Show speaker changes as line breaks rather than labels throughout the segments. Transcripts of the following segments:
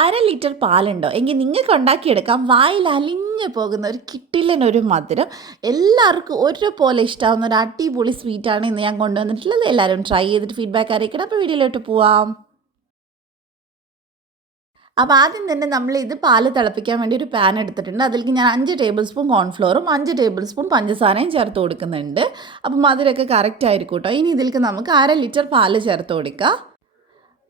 അര ലിറ്റർ പാലുണ്ടോ? എങ്കിൽ നിങ്ങൾക്ക് ഉണ്ടാക്കിയെടുക്കാം. വായിൽ അലിഞ്ഞു പോകുന്ന ഒരു കിട്ടില്ലനൊരു മധുരം. എല്ലാവർക്കും ഒരുപോലെ ഇഷ്ടമാവുന്ന ഒരു അടിപൊളി സ്വീറ്റാണ് ഇന്ന് ഞാൻ കൊണ്ടുവന്നിട്ടുള്ളത്. എല്ലാവരും ട്രൈ ചെയ്തിട്ട് ഫീഡ്ബാക്ക് അറിയിക്കണം. അപ്പോൾ വീഡിയോയിലോട്ട് പോവാം. അപ്പോൾ ആദ്യം തന്നെ നമ്മൾ ഇത് പാൽ തിളപ്പിക്കാൻ വേണ്ടി ഒരു പാൻ എടുത്തിട്ടുണ്ട്. അതിലേക്ക് ഞാൻ അഞ്ച് ടേബിൾ സ്പൂൺ കോൺഫ്ലോറും അഞ്ച് ടേബിൾ സ്പൂൺ പഞ്ചസാരയും ചേർത്ത് കൊടുക്കുന്നുണ്ട്. അപ്പം മധുരമൊക്കെ കറക്റ്റ് ആയിരിക്കും കേട്ടോ. ഇനി ഇതിലേക്ക് നമുക്ക് അര ലിറ്റർ പാൽ ചേർത്ത് കൊടുക്കാം.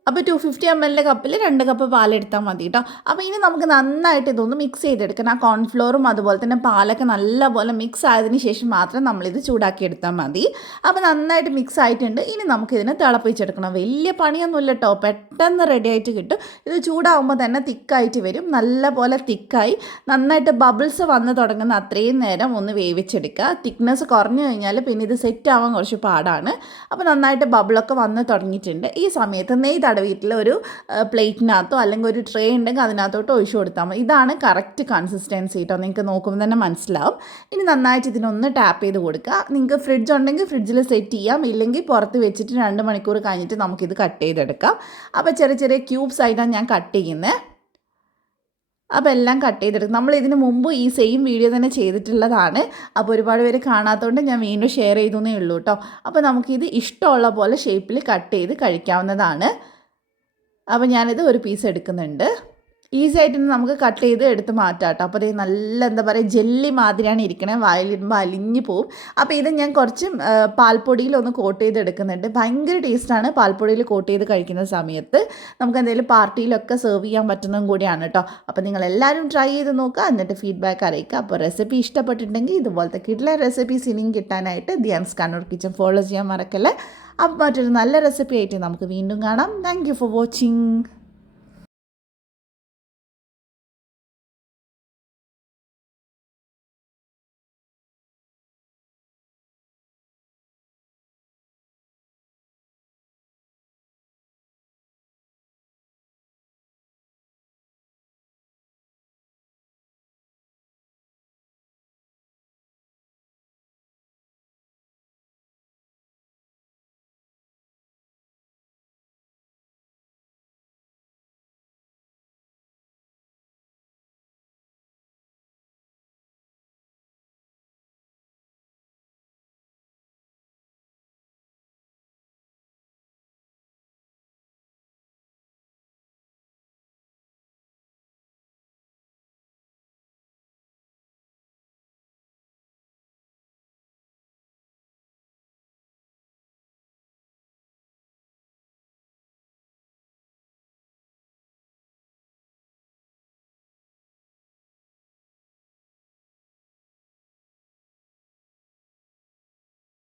അപ്പോൾ ടു ഫിഫ്റ്റി എം എല്ലിന്റെ കപ്പിൽ രണ്ട് കപ്പ് പാലെടുത്താൽ മതി കേട്ടോ അപ്പോൾ ഇനി നമുക്ക് നന്നായിട്ട് ഇതൊന്ന് മിക്സ് ചെയ്തെടുക്കണം. ആ കോൺഫ്ലോറും അതുപോലെ തന്നെ പാലൊക്കെ നല്ലപോലെ മിക്സ് ആയതിന് ശേഷം മാത്രം നമ്മളിത് ചൂടാക്കി എടുത്താൽ മതി. അപ്പോൾ നന്നായിട്ട് മിക്സ് ആയിട്ടുണ്ട്. ഇനി നമുക്കിതിനെ തിളപ്പിച്ചെടുക്കണം. വലിയ പണിയൊന്നുമില്ല കേട്ടോ പെട്ടെന്ന് റെഡി ആയിട്ട് കിട്ടും. ഇത് ചൂടാവുമ്പോൾ തന്നെ തിക്കായിട്ട് വരും. നല്ലപോലെ തിക്കായി. നന്നായിട്ട് ബബിൾസ് വന്ന് തുടങ്ങുന്ന അത്രയും നേരം ഒന്ന് വേവിച്ചെടുക്കുക. തിക്നെസ് കുറഞ്ഞു കഴിഞ്ഞാൽ പിന്നെ ഇത് സെറ്റ് ആവാൻ കുറച്ച് പാടാണ്. അപ്പോൾ നന്നായിട്ട് ബബിളൊക്കെ വന്ന് തുടങ്ങിയിട്ടുണ്ട്. ഈ സമയത്ത് നെയ്യ് തടവിയിട്ടുള്ള ഒരു പ്ലേറ്റിനകത്തോ അല്ലെങ്കിൽ ഒരു ട്രേ ഉണ്ടെങ്കിൽ അതിനകത്തോട്ട് ഒഴിച്ചു കൊടുത്താൽ മതി. ഇതാണ് കറക്റ്റ് കൺസിസ്റ്റൻസി കേട്ടോ നിങ്ങൾക്ക് നോക്കുമ്പോൾ തന്നെ മനസ്സിലാവും. ഇനി നന്നായിട്ട് ഇതിനൊന്ന് ടാപ്പ് ചെയ്ത് കൊടുക്കുക. നിങ്ങൾക്ക് ഫ്രിഡ്ജ് ഉണ്ടെങ്കിൽ ഫ്രിഡ്ജിൽ സെറ്റ് ചെയ്യാം. ഇല്ലെങ്കിൽ പുറത്ത് വെച്ചിട്ട് രണ്ട് മണിക്കൂർ കഴിഞ്ഞിട്ട് നമുക്കിത് കട്ട് ചെയ്തെടുക്കാം. അപ്പോൾ ചെറിയ ചെറിയ ക്യൂബ്സ് ആയിട്ടാണ് ഞാൻ കട്ട് ചെയ്യുന്നത് അപ്പോൾ എല്ലാം കട്ട് ചെയ്തെടുക്കും. നമ്മൾ ഇതിന് മുമ്പ് ഈ സെയിം വീഡിയോ തന്നെ ചെയ്തിട്ടുള്ളതാണ്. അപ്പോൾ ഒരുപാട് പേര് കാണാത്തതുകൊണ്ട് ഞാൻ വീണ്ടും ഷെയർ ചെയ്തു എന്നേ ഉള്ളൂ കേട്ടോ അപ്പോൾ നമുക്കിത് ഇഷ്ടമുള്ള പോലെ ഷേപ്പിൽ കട്ട് ചെയ്ത് കഴിക്കാവുന്നതാണ്. അപ്പോൾ ഞാനിത് ഒരു പീസ് എടുക്കുന്നുണ്ട്. ഈസി ആയിട്ട് നമുക്ക് കട്ട് ചെയ്ത് എടുത്ത് മാറ്റാം കേട്ടോ അപ്പോൾ നല്ല എന്താ പറയുക ജെല്ലി മാതിരിയാണ് ഇരിക്കണേ. വായിലിടുമ്പോൾ അലിഞ്ഞു പോവും. അപ്പോൾ ഇത് ഞാൻ കുറച്ച് പാൽപ്പൊടിയിലൊന്ന് കോട്ട് ചെയ്ത് എടുക്കുന്നുണ്ട്. ഭയങ്കര ടേസ്റ്റാണ് പാൽപ്പൊടിയിൽ കോട്ട് ചെയ്ത് കഴിക്കുന്ന സമയത്ത്. നമുക്ക് എന്തെങ്കിലും പാർട്ടിയിലൊക്കെ സെർവ് ചെയ്യാൻ പറ്റുന്നതും കൂടിയാണ് കേട്ടോ അപ്പോൾ നിങ്ങൾ എല്ലാവരും ട്രൈ ചെയ്ത് നോക്കുക. എന്നിട്ട് ഫീഡ്ബാക്ക് അറിയിക്കുക. അപ്പോൾ റെസിപ്പി ഇഷ്ടപ്പെട്ടിട്ടുണ്ടെങ്കിൽ ഇതുപോലത്തെ കിട്ടില്ല റെസിപ്പീസ് ഇനിയും കിട്ടാനായിട്ട് ധ്യാൻസ് കണ്ണൂർ കിച്ചൺ ഫോളോ ചെയ്യാൻ മറക്കല്ലേ? അപ്പോൾ മറ്റൊരു നല്ല റെസിപ്പി ആയിട്ട് നമുക്ക് വീണ്ടും കാണാം. Thank for watching